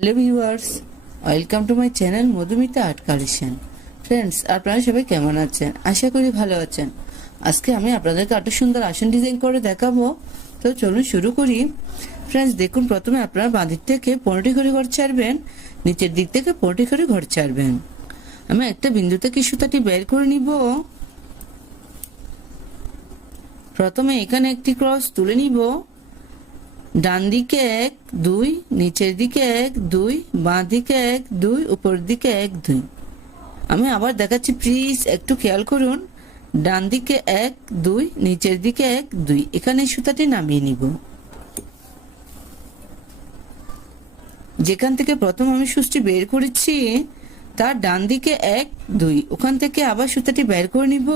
Hello viewers welcome to my channel Madhumita art collection friends আপনারা সবাই কেমন আছেন? আশা করি ভালো আছেন। আজকে আমি আপনাদেরকে এত সুন্দর আসন ডিজাইন করে দেখাবো। তো চলুন শুরু করি। ফ্রেন্ডস দেখুন, প্রথমে আপনারা বাঁদিক থেকে পনেরোটি করে ঘর ছাড়বেন, নিচের দিক থেকে পনেরোটি করে ঘর ছাড়বেন। আমি একটা বিন্দু থেকে সুতাটি বের করে নিব। প্রথমে এখানে একটি ক্রস তুলে নিব। ডান দিকে এক, দুই, নিচের দিকে এক, দুই, বাঁ দিকে এক, দুই উপর দিকে এক, দুই। আমি আবার দেখাচ্ছি প্লিজ একটু খেয়াল করুন। ডান দিকে এক, দুই, নিচের দিকে এক, দুই। এখানে সুতাটি নামিয়ে নিব। যেখান থেকে প্রথম আমি সুচটি বের করেছি, তার ডান দিকে এক, দুই। ওখান থেকে আবার সুতাটি বের করে নিব।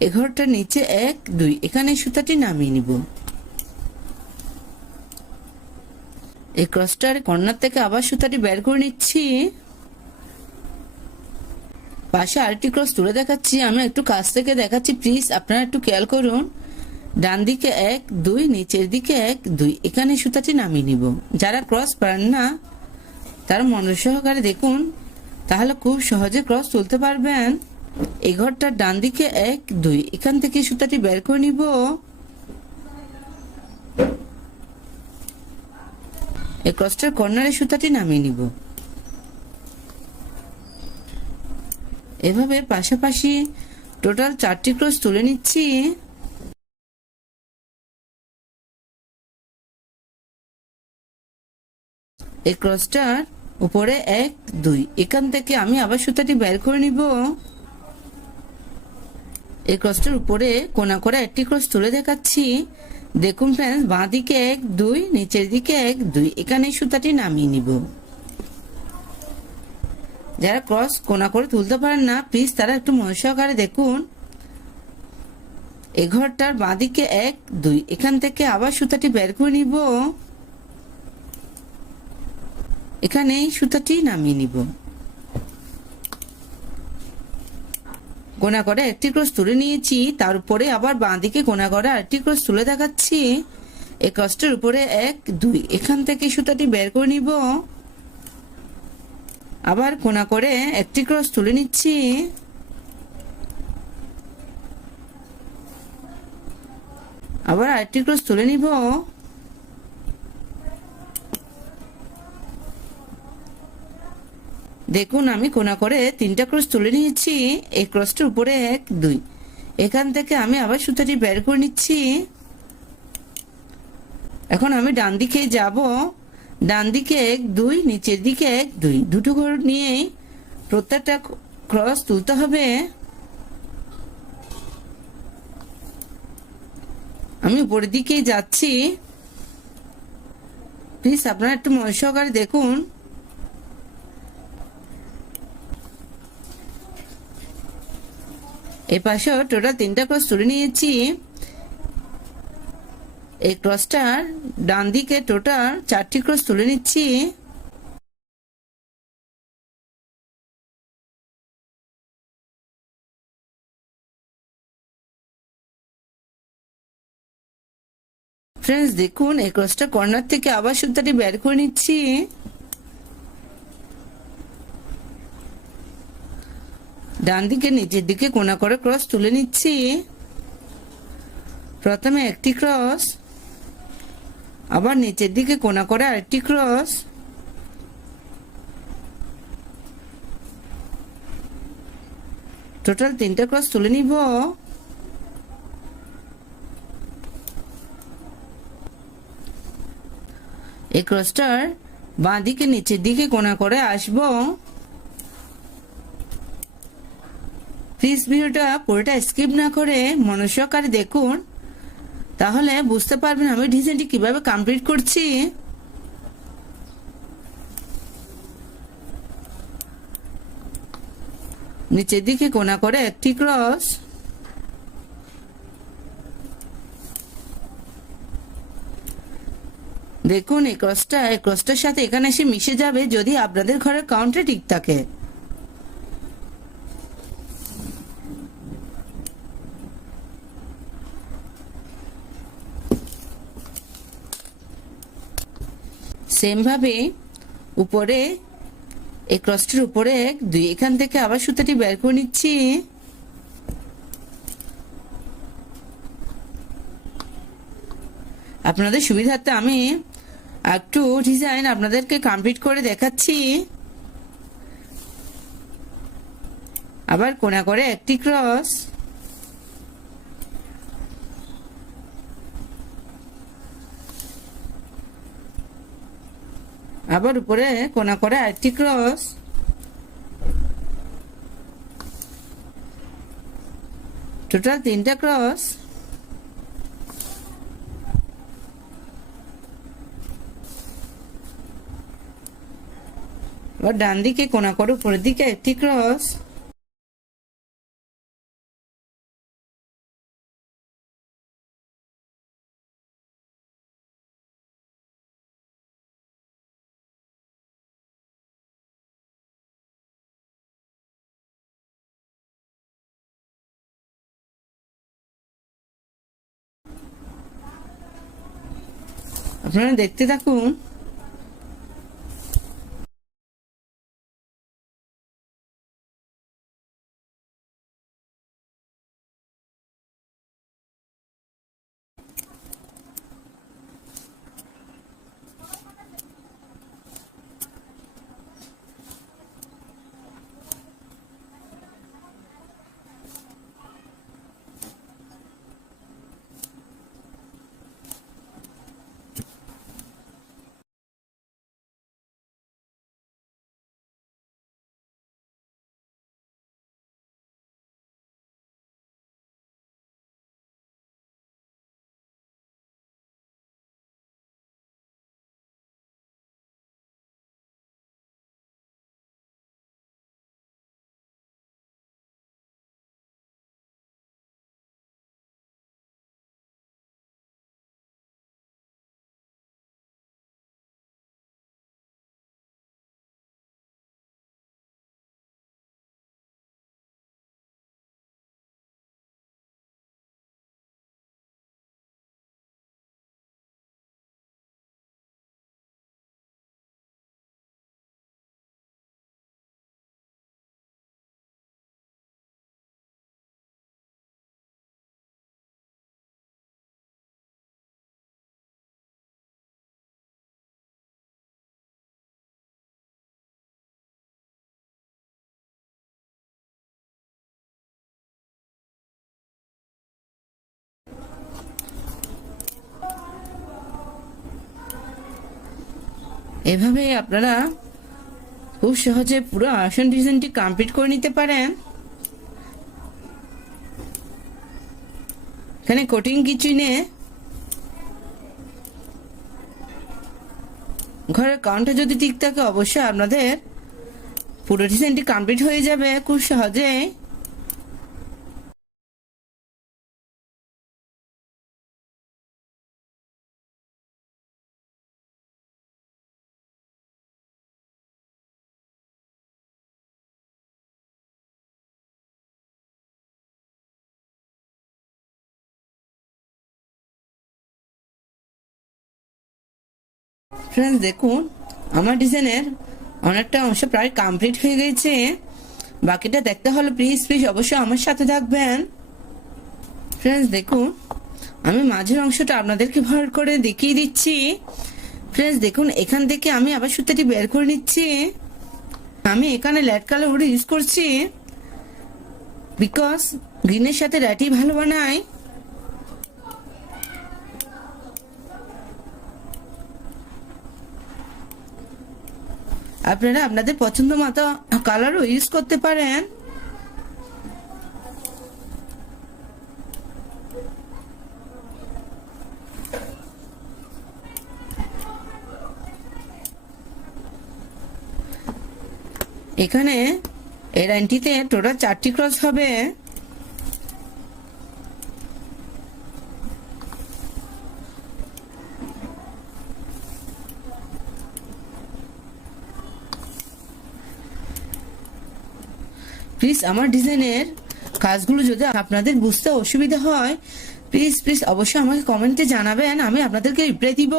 এঘরটার নিচে এক, দুই। এখানে সুতাটি নামিয়ে নিব। এই ক্রসটার কর্নার থেকে আবার সুতাটি বের করে নিচ্ছি। পাশে আরেকটি ক্রস তুলে দেখাচ্ছি। আমি একটু কাছ থেকে দেখাচ্ছি। প্লিজ, আপনারা একটু খেয়াল করুন। ডান দিকে এক, দুই, নিচের দিকে এক, দুই। এখানে সুতাটি নামিয়ে নিব। যারা ক্রস পারেন না, তারা মনোযোগ সহকারে দেখুন, তাহলে খুব সহজে ক্রস তুলতে পারবেন। এই ঘরটার ডান দিকে এক, দুই। এখান থেকে সুতাটি বের করে নিব। এই ক্রসটার কর্নারে সুতাটি নামিয়ে নিব। এভাবে পাশাপাশি টোটাল চারটি ক্রস তুলে নিচ্ছি। এই ক্রসটার উপরে এক, দুই। এখান থেকে আমি আবার সুতাটি বের করে নিব। এই ক্রসটার উপরে কোনা করে একটি ক্রস তুলে দেখাচ্ছি। দেখুন ফ্রেন্ডস বাঁ দিকে এক, দুই, নিচের দিকে এক, দুই। এখানে সুতাটি নামিয়ে নিব। যারা ক্রস কোনা করে তুলতে পারেন না প্লিজ তারা একটু মন সহকারে দেখুন। এই ঘরটার বাঁ দিকে এক, দুই। এখান থেকে আবার সুতাটি বের করে নিব। এখানে সুতাটি নামিয়ে নিব। গোনা করে একটি ক্রস তুলে নিয়েছি তার উপরে আবার বাঁ দিকে গোনা করে আরেকটি ক্রস তুলে দেখাচ্ছি। এই ক্রসটার উপরে এক, দুই, এখান থেকে সুতাটি বের করে নিব। আবার কোনা করে একটি ক্রস তুলে নিচ্ছি। আবার আরেকটি ক্রস তুলে নিব। দেখুন, আমি কোনা করে তিনটা ক্রস তুলে নিয়েছি। এই ক্রসটার উপরে এক, দুই। এখান থেকে আমি আবার সুতাটি বের করে নিচ্ছি। এখন আমি ডান দিকে যাব। ডান দিকে এক, দুই, নিচের দিকে এক, দুই। দুটো ঘর নিয়েই প্রত্যেকটা ক্রস তুলতে হবে। আমি উপরের দিকেই যাচ্ছি। প্লিজ, আপনারা একটু মন সহকারে দেখুন। এ পাশেও টোটাল তিনটা ক্রস তুলে নিয়েছি। এই ক্রসটার ডান দিকে টোটাল চারটি ক্রস তুলে নিচ্ছি। ফ্রেন্ডস, দেখুন এই ক্রসটা কর্নার থেকে আবার সুতাটি বের করে নিচ্ছি। ডান দিকে নিচের দিকে কোনা করে ক্রস তুলে নিচ্ছি। প্রথমে একটি ক্রস, আবার নিচের দিকে কোনা করে আরেকটি ক্রস। টোটাল তিনটা ক্রস তুলে নিব। এই ক্রসটার বাঁ দিকে নিচের দিকে কোনা করে আসব। প্লিজ ভিডিওটা পুরোটা স্কিপ না করে মনসহকারে দেখুন। তাহলে বুঝতে পারবেন আমি ডিজাইনটি কীভাবে কমপ্লিট করছি। নিচের দিকে কোনা করে একটি ক্রস দেখুন, এই ক্রসটা এই ক্রসটার সাথে এখানে এসে মিশে যাবে যদি আপনাদের ঘরের কাউন্টে ঠিক থাকে। সেমভাবে উপরে, এই ক্রসটির উপরে দুই, এখান থেকে আবার সুতাটি বের করে নিচ্ছি। আপনাদের সুবিধার্থে আমি একটু ডিজাইন আপনাদেরকে কমপ্লিট করে দেখাচ্ছি। আবার কোনা করে একটি ক্রস আবার উপরে কোনা করে আরেকটি ক্রস। টোটাল তিনটা ক্রস। এবার ডান দিকে কোনা করে উপরের দিকে একটি ক্রস। আপনারা দেখতে থাকুন। এভাবে আপনারা খুব সহজে পুরো আসন ডিজাইনটি কমপ্লিট করে নিতে পারেন। এখানে কোটিং কিছু নেই ঘরের কাউন্টটা যদি ঠিক থাকে, অবশ্যই আপনাদের পুরো ডিজাইনটি কমপ্লিট হয়ে যাবে। খুব সহজেই ফ্রেন্ডস দেখুন, আমার ডিজাইনের অনেকটা অংশ প্রায় কমপ্লিট হয়ে গেছে। বাকিটা দেখতে হলে প্লিজ প্লিজ অবশ্যই আমার সাথে থাকবেন। ফ্রেন্ডস দেখুন, আমি মাঝের অংশটা আপনাদেরকে ভর করে দেখিয়ে দিচ্ছি। ফ্রেন্ডস দেখুন, এখান থেকে আমি আবার সুতাটি বের করে নিচ্ছি। আমি এখানে ল্যাট কালার ইউজ করছি। বিকজ গ্রিনের সাথে ল্যাটই ভালো বানায়। আপনারা আপনাদের পছন্দ মতো কালারও ইউজ করতে পারেন। এখানে এই লাইনটিতে টোটাল চারটি ক্রস হবে। প্লিজ আমার ডিজাইনের কাজগুলো যদি আপনাদের বুঝতে অসুবিধা হয় প্লিজ প্লিজ অবশ্যই আমাকে কমেন্টে জানাবেন, আমি আপনাদেরকে রিপ্লাই দিব।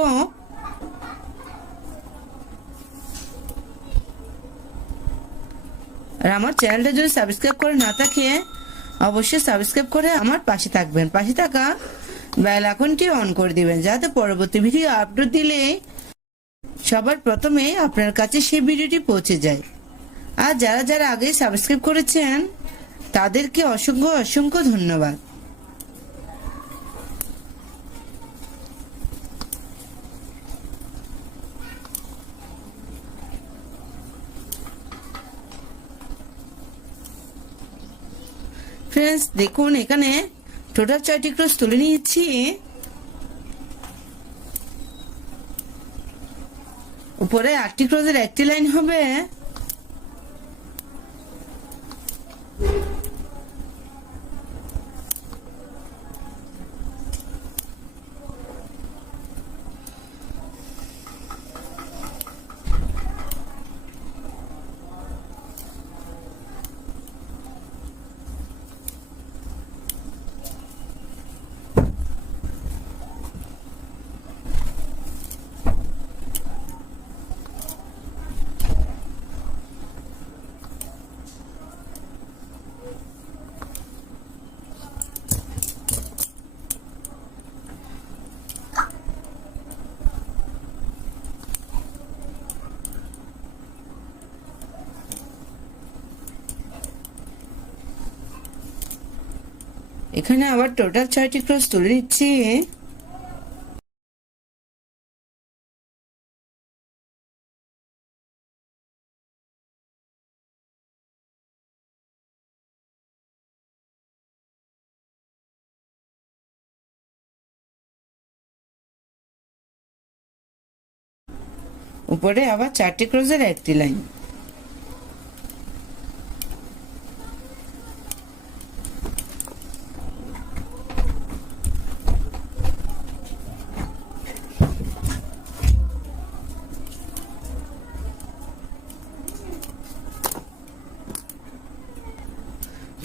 আর আমার চ্যানেলটা যদি সাবস্ক্রাইব করে না থাকে, অবশ্যই সাবস্ক্রাইব করে আমার পাশে থাকবেন। পাশে থাকা বেল আইকনটি অন করে দিবেন, যাতে পরবর্তী ভিডিও আপডেট দিলে সবার প্রথমে আপনার কাছে সেই ভিডিওটি পৌঁছে যায়। আর যারা যারা আগে সাবস্ক্রাইব করেছেন, তাদেরকে অসংখ্য অসংখ্য ধন্যবাদ। ফ্রেন্ডস দেখুন, এখানে টোটাল ছয়টি ক্রস তুলে নিয়েছি। উপরে আটটি ক্রসের একটি লাইন হবে। এখানে আবার টোটাল ছয়টি ক্রস তুলে নিচ্ছি। উপরে আবার চারটি ক্রসের একটি লাইন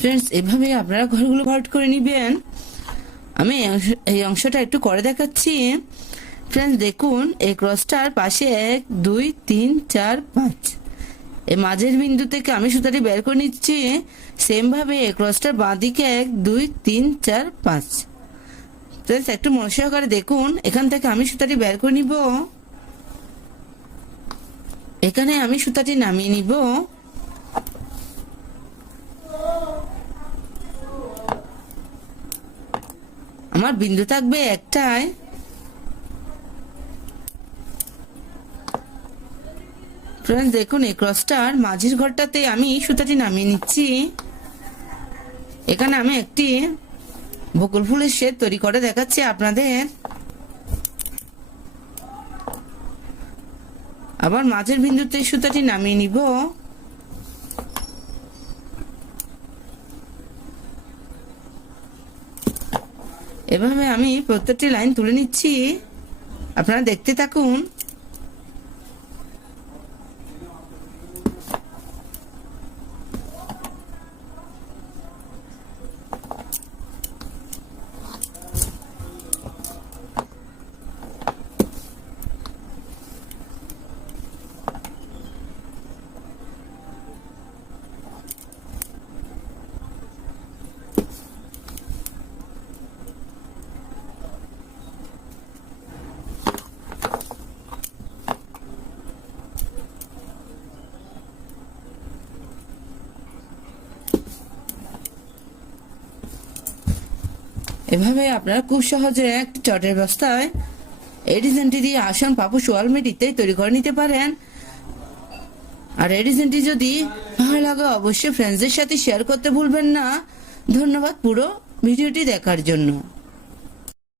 ফ্রেন্ডস এভাবে আপনারা ঘরগুলো ভরাট করে নিবেন। আমি এই অংশ- এই অংশটা একটু করে দেখাচ্ছি। ফ্রেন্ডস দেখুন, এই ক্রসটার পাশে এক, দুই, তিন, চার, পাঁচ। এই মাঝের বিন্দু থেকে আমি সুতাটি বের করে নিচ্ছি। সেম ভাবে এই ক্রসটার বাঁ দিকে এক, দুই, তিন, চার, পাঁচ। ফ্রেন্ডস একটু মনে সহকারে দেখুন, এখান থেকে আমি সুতাটি বের করে নিব। এখানে আমি সুতাটি নামিয়ে নিব। আমার বিন্দু থাকবে একটাই। ফ্রেন্ডস দেখুন, এই ক্রসটার মাঝের ঘরটাতে আমি সুতাটি নামিয়ে নিচ্ছি। এখানে আমি একটি বকুল ফুলের শেড তৈরি করে দেখাচ্ছি আপনাদের। আবার মাঝের বিন্দুতে সুতাটি নামিয়ে নিব। এভাবে আমি প্রত্যেকটি লাইন তুলে নিচ্ছি। আপনারা দেখতে থাকুন। এভাবে আপনারা খুব সহজে একটি চটের ব্যবস্থায় এই ডিজাইনটি দিয়ে আসন পাপু সোয়ালমেটিতে তৈরি করে নিতে পারেন। আর এই ডিজাইনটি যদি ভালো লাগে, অবশ্যই ফ্রেন্ডসদের সাথে শেয়ার করতে ভুলবেন না। ধন্যবাদ পুরো ভিডিওটি দেখার জন্য।